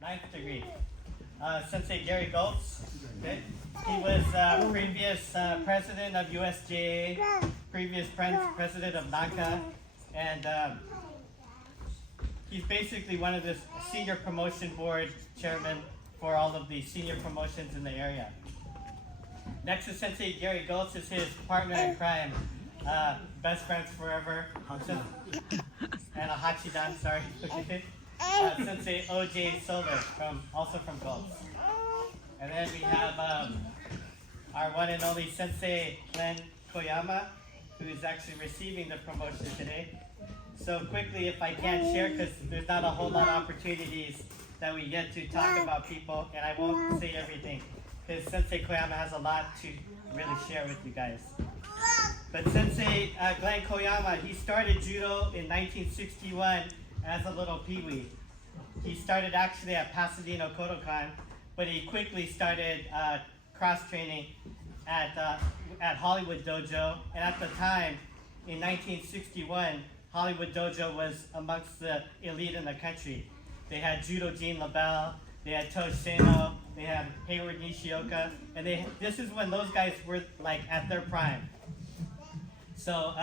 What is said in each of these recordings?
ninth degree. Sensei Gary Goltz. Okay. He was previous president of USJA, previous president of NACA, and he's basically one of the senior promotion board chairman for all of the senior promotions in the area. Next to Sensei Gary Goltz is his partner in crime, best friends forever, and a Hachidan, sorry. Sensei O.J. Silver, also from Goltz. And then we have our one and only Sensei Glenn Koyama, who is actually receiving the promotion today. So quickly, if I can share, because there's not a whole lot of opportunities that we get to talk about people, and I won't say everything, because Sensei Koyama has a lot to really share with you guys. But Sensei Glenn Koyama, he started Judo in 1961 as a little peewee. He started actually at Pasadena Kodokan, but he quickly started cross-training at Hollywood Dojo. And at the time, in 1961, Hollywood Dojo was amongst the elite in the country. They had Judo Jean LaBelle, they had Tosh Seno, they had Hayward Nishioka, and this is when those guys were like at their prime. So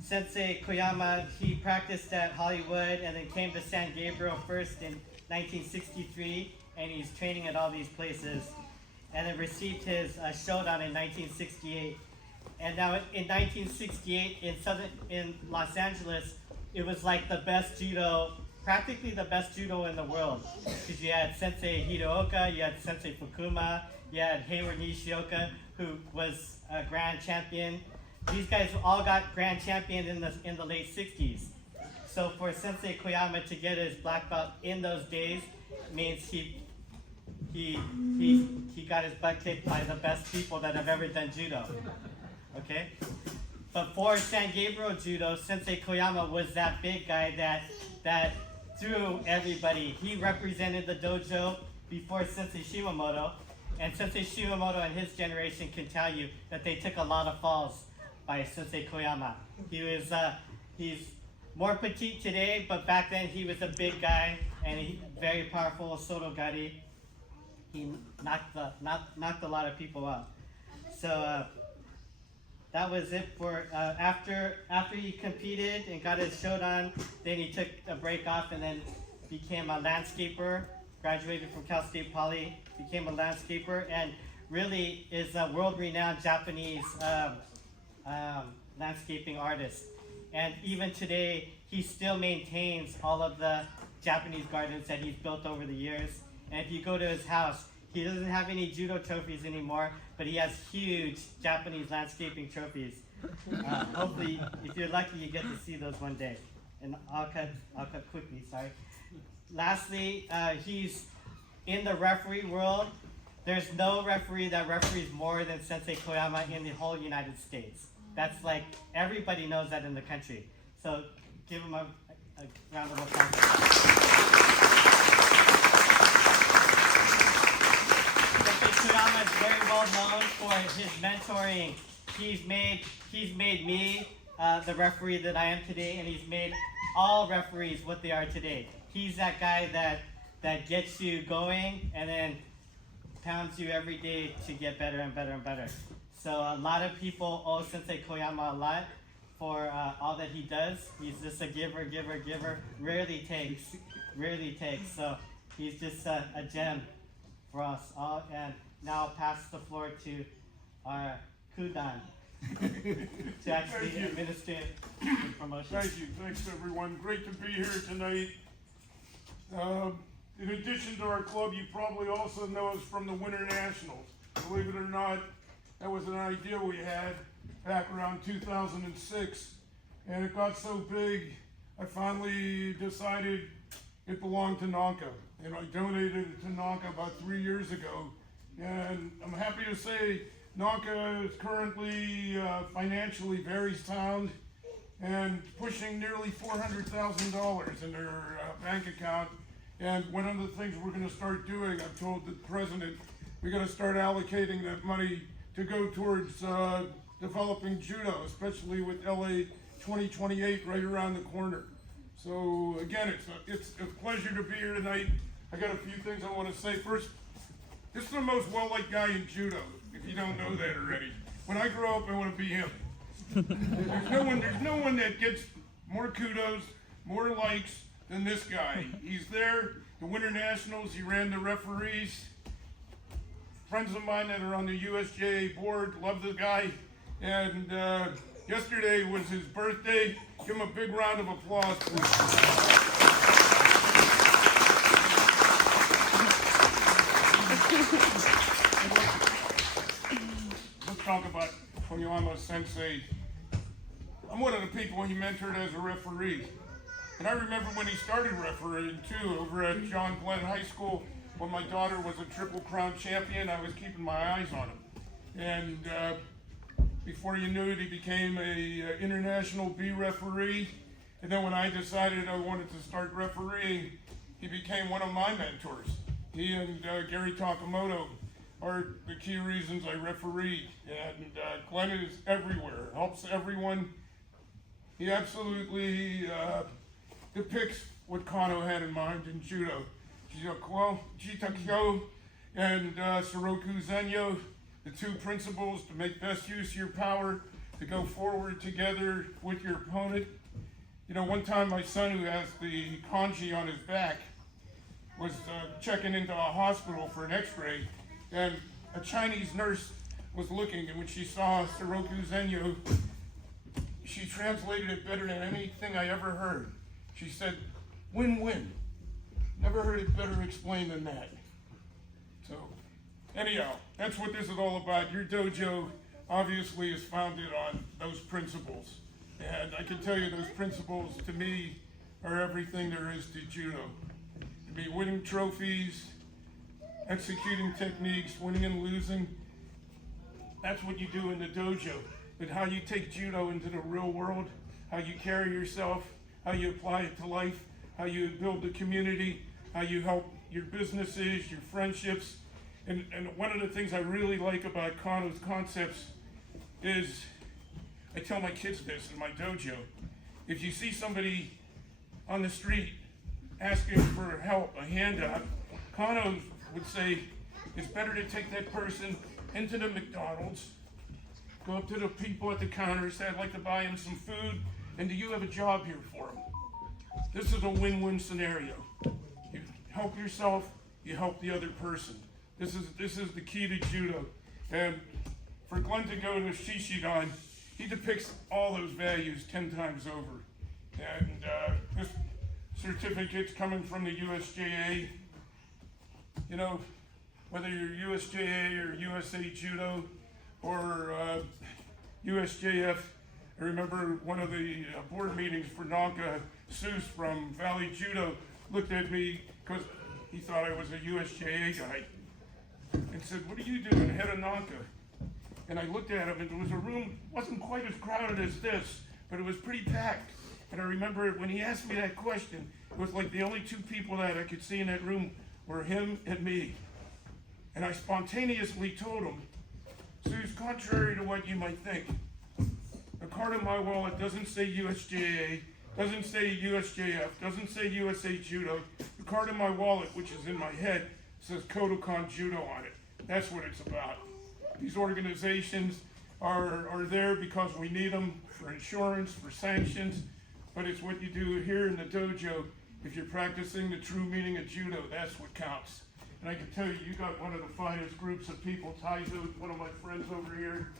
Sensei Koyama, he practiced at Hollywood and then came to San Gabriel first in 1963, and he's training at all these places. And then received his Shodan in 1968. And now in 1968 in Los Angeles, it was like the best judo, practically the best judo in the world. Because you had Sensei Hideoka, you had Sensei Fukuma, you had Hayward Nishioka, who was a grand champion. These guys all got grand champion in the late 60s. So for Sensei Koyama to get his black belt in those days means he got his butt kicked by the best people that have ever done judo. Okay? But for San Gabriel Judo, Sensei Koyama was that big guy that threw everybody. He represented the dojo before Sensei Shimamoto, and Sensei Shimamoto and his generation can tell you that they took a lot of falls by Sensei Koyama. He's more petite today, but back then he was a big guy and very powerful Soto Gari. He knocked a lot of people out. So that was it for after he competed and got his Shodan. Then he took a break off and then became a landscaper. Graduated from Cal State Poly, became a landscaper, and really is a world-renowned Japanese landscaping artist. And even today, he still maintains all of the Japanese gardens that he's built over the years. And if you go to his house, he doesn't have any judo trophies anymore, but he has huge Japanese landscaping trophies. Hopefully, if you're lucky, you get to see those one day. And I'll cut quickly, sorry. Lastly, he's in the referee world. There's no referee that referees more than Sensei Koyama in the whole United States. That's like, everybody knows that in the country. So give him a round of applause. Koyama is very well known for his mentoring. He's made me the referee that I am today, and he's made all referees what they are today. He's that guy that gets you going and then pounds you every day to get better and better and better. So a lot of people owe Sensei Koyama a lot for all that he does. He's just a giver. Rarely takes. So he's just a gem for us all. And now I'll pass the floor to our Kudan to actually administer the promotion. Thank you. Thanks, everyone. Great to be here tonight. In addition to our club, you probably also know us from the Winter Nationals. Believe it or not, that was an idea we had back around 2006. And it got so big, I finally decided it belonged to NACA. And I donated it to NACA about 3 years ago. And I'm happy to say NACA is currently financially very sound and pushing nearly $400,000 in their bank account. And one of the things we're going to start doing, I've told the president, we're going to start allocating that money to go towards developing judo, especially with LA 2028 right around the corner. So again, it's a pleasure to be here tonight. I got a few things I want to say. First, this is the most well-liked guy in Judo, if you don't know that already. When I grow up, I want to be him. There's no one that gets more kudos, more likes than this guy. He's there, the Winter Nationals, he ran the referees. Friends of mine that are on the USJA board love the guy. And yesterday was his birthday. Give him a big round of applause, please. Let's talk about Koyama Sensei. I'm one of the people he mentored as a referee. And I remember when he started refereeing too, over at John Glenn High School, when my daughter was a Triple Crown champion, I was keeping my eyes on him. And before you knew it, he became a international B referee. And then when I decided I wanted to start refereeing, he became one of my mentors. He and Gary Takamoto are the key reasons I referee. And Glenn is everywhere, helps everyone. He absolutely depicts what Kano had in mind in Judo. Jitakyo and Soroku Zenyo, the two principles to make best use of your power, to go forward together with your opponent. You know, one time my son, who has the kanji on his back, was checking into a hospital for an x-ray, and a Chinese nurse was looking, and when she saw Soroku Zenyo, she translated it better than anything I ever heard. She said, win-win. Never heard it better explained than that. So, anyhow, that's what this is all about. Your dojo obviously is founded on those principles. And I can tell you those principles, to me, are everything there is to Judo. To be winning trophies, executing techniques, winning and losing. That's what you do in the dojo. But how you take Judo into the real world, how you carry yourself, how you apply it to life, how you build the community, how you help your businesses, your friendships. And one of the things I really like about Kano's concepts is, I tell my kids this in my dojo, if you see somebody on the street asking for help, a handout, Kano would say, it's better to take that person into the McDonald's, go up to the people at the counter, say, I'd like to buy him some food, and do you have a job here for him? This is a win-win scenario. You help yourself, you help the other person. This is the key to Judo. And for Glenn to go to Shihan, he depicts all those values 10 times over. And this certificate's coming from the USJA. You know, whether you're USJA or USA Judo or USJF, I remember one of the board meetings for Nanka, Seuss from Valley Judo looked at me because he thought I was a USJA guy and said, what are you doing, head of Nanka? And I looked at him, and it was a room, wasn't quite as crowded as this, but it was pretty packed. And I remember when he asked me that question, it was like the only two people that I could see in that room were him and me. And I spontaneously told him, Seuss, contrary to what you might think, the card in my wallet doesn't say USJA, doesn't say USJF, doesn't say USA Judo. The card in my wallet, which is in my head, says Kodokan Judo on it. That's what it's about. These organizations are there because we need them for insurance, for sanctions, but it's what you do here in the dojo. If you're practicing the true meaning of Judo, that's what counts. And I can tell you, you got one of the finest groups of people. Taizo, one of my friends over here.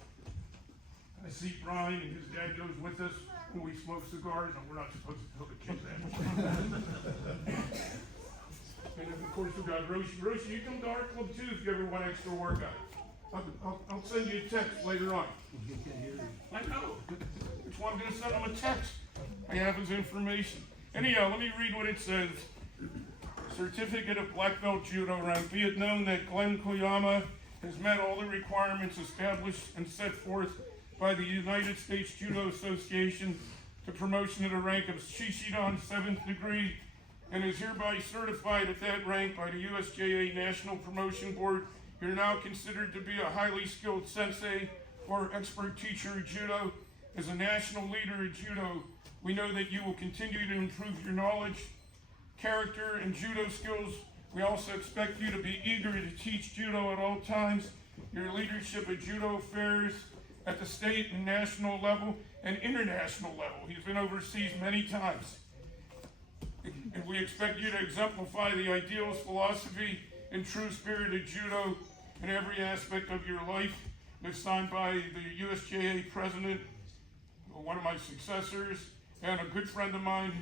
I see Brian and his dad goes with us when we smoke cigars, and we're not supposed to tell the kids that. And of course we got Roshi. Roshi, you come to our club too if you ever want extra workout. I'll send you a text later on. I know. That's why I'm going to send him a text. I have his information. Anyhow, let me read what it says. Certificate of Black Belt Judo rank. Be it known that Glenn Koyama has met all the requirements established and set forth by the United States Judo Association, the promotion of the rank of Shishidan 7th degree, and is hereby certified at that rank by the USJA National Promotion Board. You're now considered to be a highly skilled sensei or expert teacher of Judo. As a national leader of Judo, we know that you will continue to improve your knowledge, character, and Judo skills We also expect you to be eager to teach judo at all times. Your leadership at judo fairs at the state and national level and international level. He's been overseas many times. And we expect you to exemplify the ideals, philosophy, and true spirit of judo in every aspect of your life. It's signed by the USJA president, one of my successors, and a good friend of mine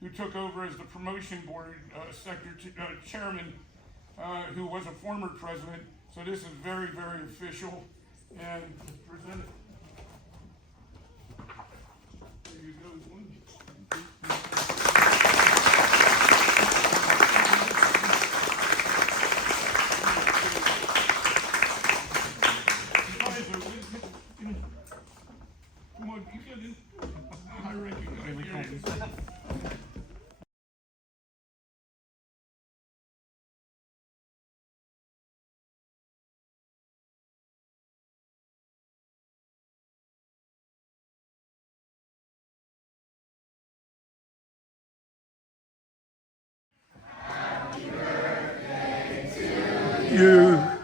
who took over as the promotion board chairman, who was a former president. So this is very, very official and presented. There you go. Come on, you get in. I recognize you. You.